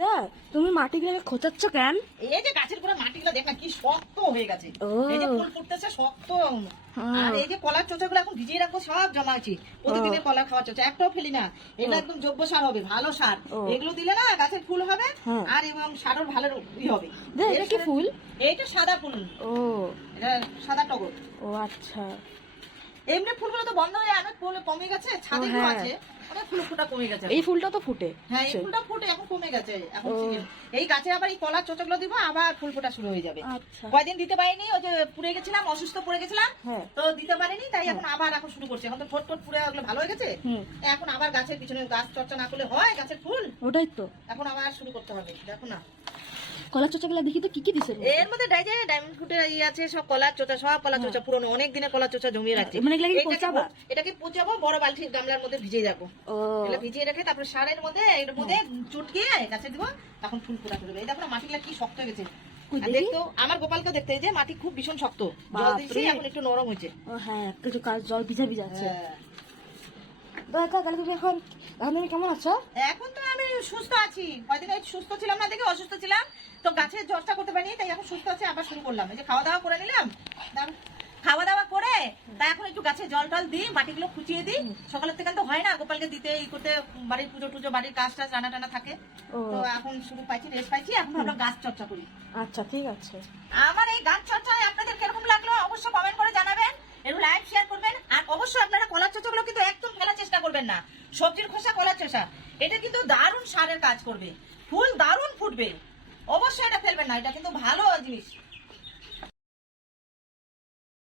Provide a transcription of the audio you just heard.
তাই তুমি মাটিগুলোকে খোঁচাচ্ছ কেন? এই যে গাছের গোড়া মাটিগুলো দেখ না কি শক্ত হয়ে গেছে। এই যে ফুল ফুটতেছে শক্ত হ্যাঁ। আর এই যে কলার চোচাগুলো এখন ভিজিয়ে রাখব সব জমা আছে। প্রতিদিনের কলার খাওয়ার চোচা একটাও ফেলি না। এটা একদম যোগ্য সার হবে ভালো সার। এগুলো দিলে না গাছের ফুল হবে হ্যাঁ। আর এবং সারও ভালো ই হবে। এটা কি ফুল? এইটা সাদা ফুল। ও। এটা সাদা টগর। ও আচ্ছা। এমনি ফুলগুলো তো বন্ধ হয়ে অনেক ফুল কমে গেছে ছাদে হ্যাঁ। আছে। অনেক ফুল ফোটা এই ফুলটা তো ফুটে। হ্যাঁ এই ফুলটা ফুটে এখন কমে গেছে এখন এই গাছে আবার এই কলার চোচগুলো দিব আবার ফুল ফোটা শুরু হয়ে যাবে। আচ্ছা। কয়দিন দিতে পারিনি ওই যে পুড়ে গেছিলাম অসুস্থ পড়ে গেছিলাম হ্যাঁ। তো দিতে পারিনি তাই এখন আবার এখন শুরু করছি। এখন তো ফোট ফোট পুড়ে ওগুলো ভালো হয়ে গেছে? এখন আবার গাছের পিছনে গাছ চর্চা না করলে হয় গাছের ফুল? ওটাই তো। এখন আবার শুরু করতে হবে দেখো না। কলা চোচাগুলো দেখি তো কি কি দিছে? এর মধ্যে ডাইজে ডায়মন্ড ফুটের ইয়ে আছে সব কলার চোচা সব কলার চোচা পুরনো অনেক দিনের কলার চোচা জমিয়ে রাখছে। মানে এগুলা কি পচাবা? প- এটাকে পচাবো বড় বালতির গামলার মধ্যে ভিজিয়ে রাখব। ও। এগুলো ভিজিয়ে রেখে তারপরে সারের মধ্যে এর মধ্যে চটকিয়ে গাছে দিব তখন ফুল ফুটা করবে এই দেখো মাটিগুলা কি শক্ত হয়ে গেছে? দেখতো আমার গোপালকে দেখতে যে মাটি খুব ভীষণ শক্ত। জল দিয়েছি এখন একটু নরম হয়েছে। হ্যাঁ কিছু কাজ জল ভিজা ভিজা আছে। হ্যাঁ। দাদা তাহলে তুমি এখন এখন তুমি কেমন আছো? এখন তো আমি সুস্থ আছি। কয়দিন ওই সুস্থ ছিলাম না দেখে অসুস্থ ছিলাম। তো গাছের চর্চা করতে পারিনি তাই এখন সুস্থ আছি আবার শুরু করলাম। এই যে খাওয়া দাওয়া করে নিলাম খাওয়া দাওয়া করে তা এখন একটু গাছে জল টল দিই মাটিগুলো খুঁচিয়ে দিই। সকালের থেকে তো হয় না গোপালকে দিতে ই করতে বাড়ির পুজো টুজো বাড়ির কাজ টাজ রান্না টানা থাকে। তো এখন শুরু পাইছি রেস্ট পাইছি এখন আমরা গাছ চর্চা করি। আচ্ছা ঠিক আছে। আমার এই গাছ চর্চায় আপনাদের কীরকম লাগল অবশ্যই কমেন্ট করে জানাবেন একটু লাইক শেয়ার করবেন আর অবশ্যই আপনারা কলার চোষাগুলো কিন্তু একদম ফেলার চেষ্টা করবেন না। সবজির খোসা কলার চোষা। এটা কিন্তু দারুণ সারের কাজ করবে। ফুল দারুণ ফুটবে। অবশ্যই এটা ফেলবেন না, এটা কিন্তু ভালো জিনিস।